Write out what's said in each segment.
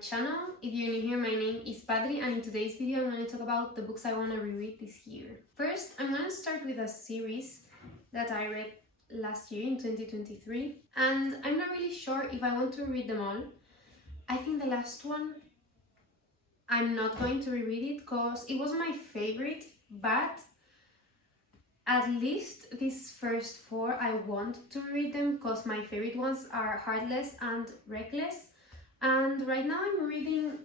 channel. If you're new here, my name is Padri, and in today's video I'm going to talk about the books I want to reread this year. First, I'm going to start with a series that I read last year in 2023, and I'm not really sure if I want to read them all. I think the last one I'm not going to reread it because it wasn't my favorite, but at least these first four I want to read them because my favorite ones are Heartless and Reckless. And right now I'm reading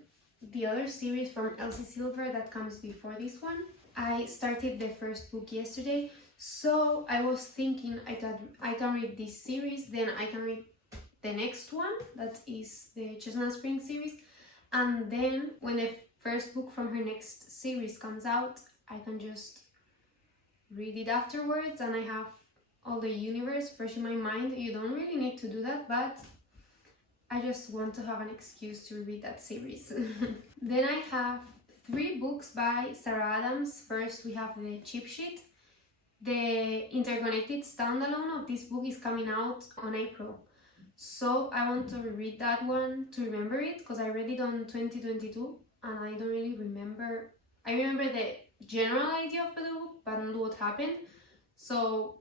the other series from Elsie Silver that comes before this one. I started the first book yesterday, so I was thinking I can read this series, then I can read the next one, that is the Chestnut Spring series, and then when the first book from her next series comes out, I can just read it afterwards and I have all the universe fresh in my mind. You don't really need to do that, but I just want to have an excuse to read that series. Then I have 3 books by Sarah Adams. First we have the Cheap Sheet. The interconnected standalone of this book is coming out on April, so I want to read that one to remember it because I read it on 2022 and I don't really remember. I remember the general idea of the book but not what happened. So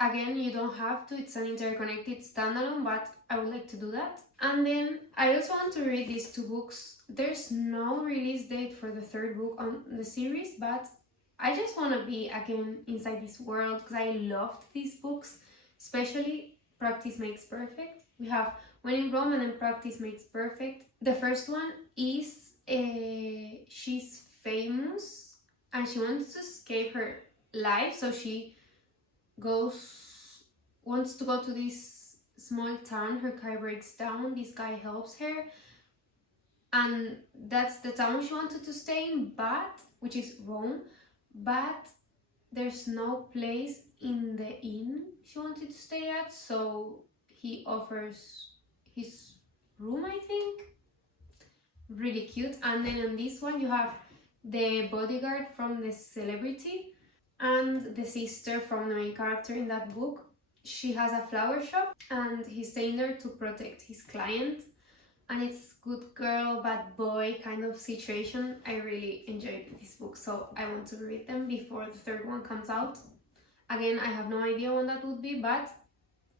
again, you don't have to, it's an interconnected standalone, but I would like to do that. And then I also want to read these 2 books. There's no release date for the 3rd book on the series, but I just want to be again inside this world because I loved these books, especially Practice Makes Perfect. We have When in Rome and then Practice Makes Perfect. The first one is she's famous and she wants to escape her life, so she wants to go to this small town. Her car breaks down, this guy helps her, and that's the town she wanted to stay in, but which is Rome, but there's no place in the inn she wanted to stay at, so he offers his room, I think. Really cute. And then on this one you have the bodyguard from the celebrity and the sister from the main character in that book. She has a flower shop and he's staying there to protect his client, and it's good girl bad boy kind of situation. I really enjoyed this book, so I want to read them before the 3rd one comes out. Again, I have no idea when that would be, but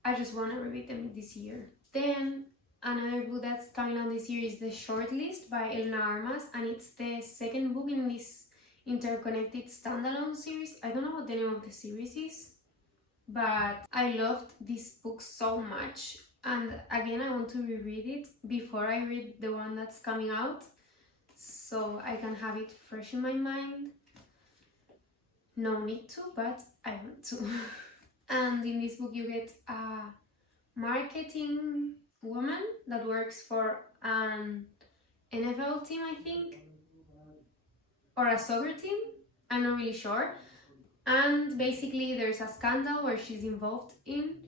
I just want to read them this year. Then another book that's coming out this year is The Shortlist by Elena Armas, and it's the 2nd book in this interconnected standalone series. I don't know what the name of the series is, but I loved this book so much, and again I want to reread it before I read the one that's coming out so I can have it fresh in my mind. No need to, but I want to. And in this book you get a marketing woman that works for an NFL team, I think, or a soccer team, I'm not really sure, and basically there's a scandal where she's involved in.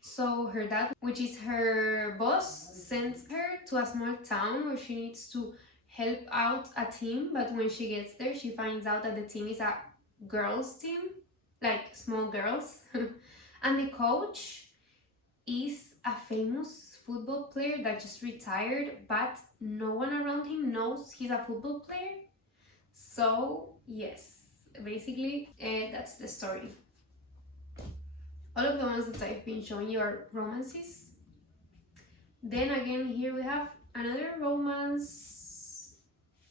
So her dad, which is her boss, sends her to a small town where she needs to help out a team, but when she gets there she finds out that the team is a girls team, like small girls. And the coach is a famous football player that just retired, but no one around him knows he's a football player. So yes, basically that's the story. All of the ones that I've been showing you are romances. Then again, here we have another romance,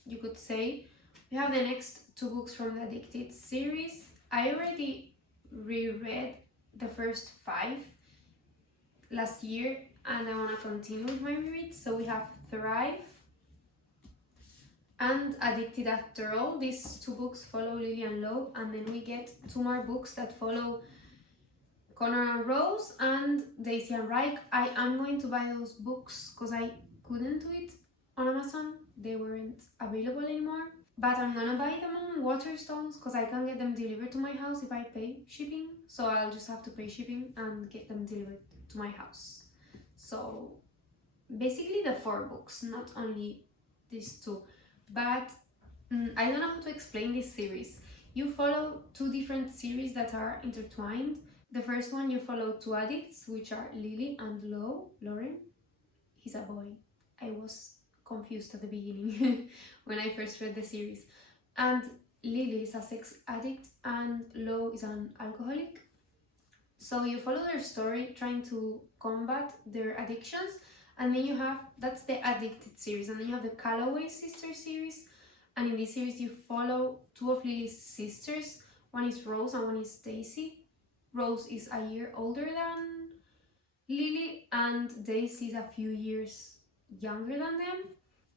you could say. We have the next 2 books from the Addicted series. I already reread the first 5 last year and I want to continue with my rereads. So we have Thrive and Addicted After All. These 2 books follow Lillian Lowe, and then we get 2 more books that follow Connor and Rose and Daisy and Reich. I am going to buy those books because I couldn't do it on Amazon. They weren't available anymore. But I'm gonna buy them on Waterstones because I can get them delivered to my house if I pay shipping. So I'll just have to pay shipping and get them delivered to my house. So basically the 4 books, not only these 2. But I don't know how to explain this series. You follow 2 different series that are intertwined. The first one you follow 2 addicts, which are Lily and Lauren. He's a boy. I was confused at the beginning when I first read the series. And Lily is a sex addict and Lo is an alcoholic. So you follow their story trying to combat their addictions, and then you have, that's the Addicted series, and then you have the Calloway Sisters series, and in this series you follow two of Lily's sisters. One is Rose and one is Daisy. Rose is a year older than Lily and Daisy is a few years younger than them,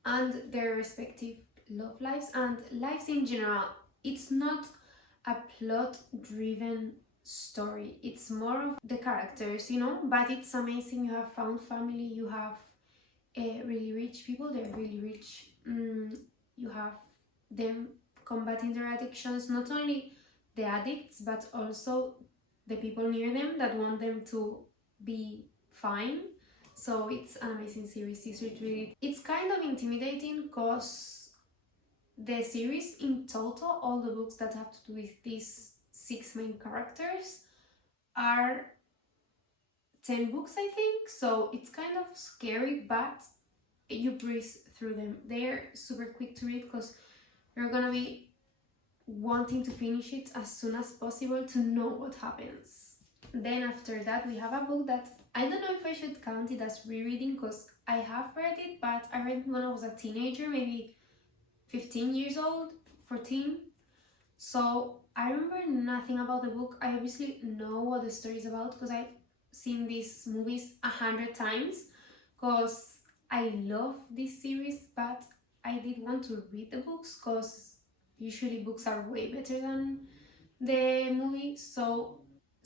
and their respective love lives and lives in general. It's not a plot driven story, it's more of the characters, you know, but it's amazing. You have found family, you have really rich people, they're really rich. You have them combating their addictions, not only the addicts but also the people near them that want them to be fine. So it's an amazing series. It's kind of intimidating because the series in total, all the books that have to do with these 6 main characters, are 10 books, I think. So it's kind of scary, but you breeze through them. They're super quick to read because you're gonna be wanting to finish it as soon as possible to know what happens. Then after that we have a book that I don't know if I should count it as rereading because I have read it, but I read it when I was a teenager, maybe 15 years old, 14. So I remember nothing about the book. I obviously know what the story is about because I've seen these movies 100 times because I love this series, but I did want to read the books because usually books are way better than the movie. So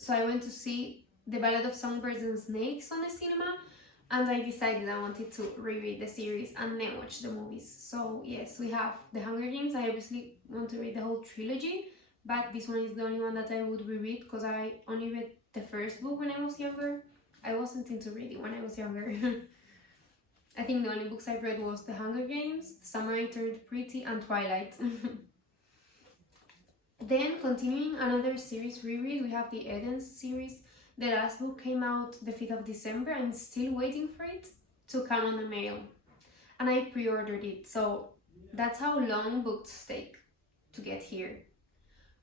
I went to see The Ballad of Songbirds and Snakes on the cinema, and I decided I wanted to reread the series and then watch the movies. So yes, we have The Hunger Games. I obviously want to read the whole trilogy, but this one is the only one that I would reread because I only read the first book when I was younger. I wasn't into reading when I was younger. I think the only books I've read was The Hunger Games, Summer I Turned Pretty, and Twilight. Then continuing another series reread, we have the Edens series. The last book came out the 5th of December. I'm still waiting for it to come on the mail. And I pre-ordered it, so that's how long books take to get here.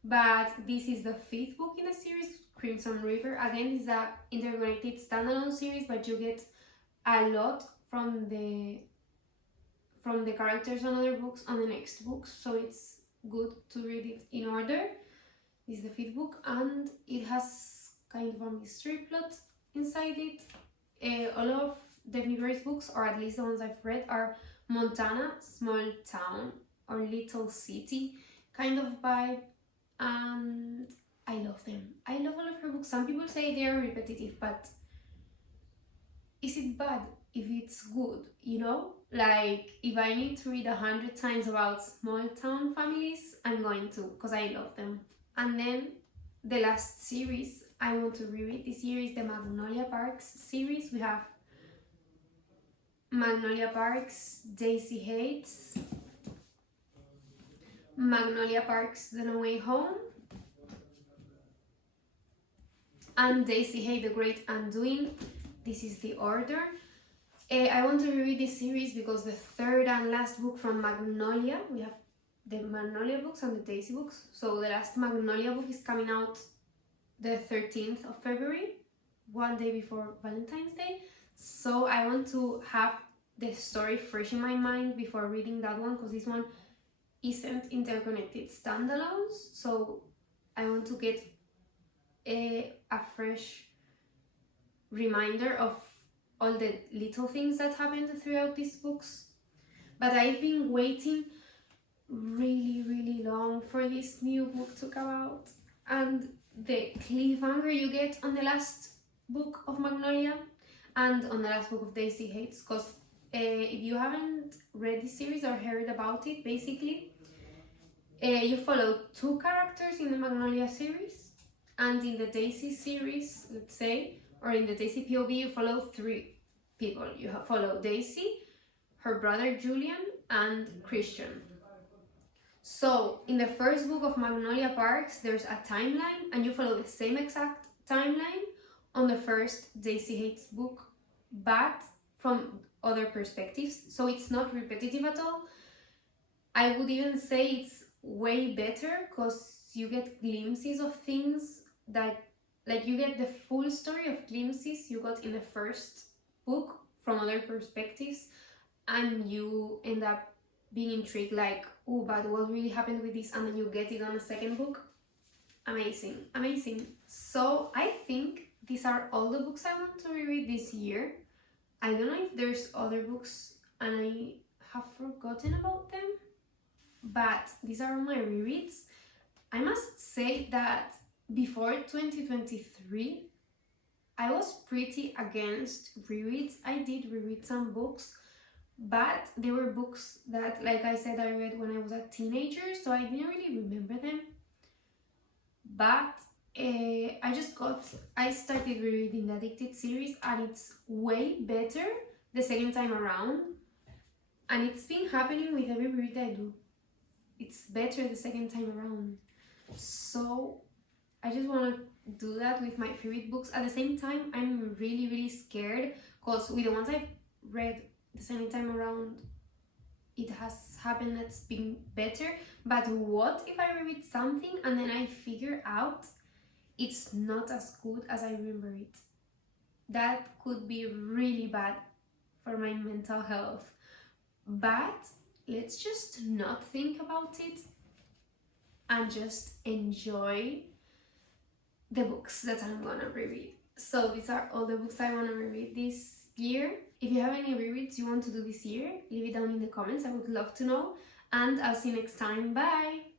But this is the 5th book in the series, Crimson River. Again, it's an interconnected standalone series, but you get a lot from the characters on other books on the next books, so it's good to read it in order. This is the 5th book, and it has kind of a mystery plot inside it. All of Daphne Grace's books, or at least the ones I've read, are Montana, small town or little city kind of vibe, and I love them. I love all of her books. Some people say they are repetitive, but is it bad if it's good, you know? Like, if I need to read 100 times about small town families, I'm going to, because I love them. And then the last series I want to reread this year is the Magnolia Parks series. We have Magnolia Parks, Daisy Hates, Magnolia Parks, The No Way Home, and Daisy Hate, The Great Undoing. This is the order. I want to reread this series because the third and last book from Magnolia, we have the Magnolia books and the Daisy books. So the last Magnolia book is coming out the 13th of February, one day before Valentine's Day. So I want to have the story fresh in my mind before reading that one, because this one isn't interconnected standalones. So I want to get a fresh reminder of all the little things that happened throughout these books. But I've been waiting really long for this new book to come out, and the cliffhanger you get on the last book of Magnolia and on the last book of Daisy Hates, because if you haven't read this series or heard about it, basically you follow two characters in the Magnolia series, and in the Daisy series, let's say, or in the Daisy POV, you follow three people. You follow Daisy, her brother Julian, and Christian. So in the first book of Magnolia Parks, there's a timeline, and you follow the same exact timeline on the first Daisy Hates book, but from other perspectives, so it's not repetitive at all. I would even say it's way better because you get glimpses of things that, like, you get the full story of glimpses you got in the first book from other perspectives, and you end up being intrigued, like, oh, but what really happened with this, and then you get it on the second book. Amazing, amazing. So I think these are all the books I want to reread this year. I don't know if there's other books and I have forgotten about them, but these are my rereads. I must say that before 2023, I was pretty against rereads. I did reread some books, but they were books that, like I said, I read when I was a teenager, so I didn't really remember them. But I started rereading the Addicted series, and it's way better the second time around. And it's been happening with every reread I do. It's better the second time around. So I just want to do that with my favorite books. At the same time, I'm really, really scared because with the ones I've read the second time around, it has happened that's been better. But what if I reread something and then I figure out it's not as good as I remember it? That could be really bad for my mental health. But let's just not think about it and just enjoy the books that I'm gonna reread. So these are all the books I wanna reread this year. If you have any rereads you want to do this year, leave it down in the comments. I would love to know. And I'll see you next time. Bye!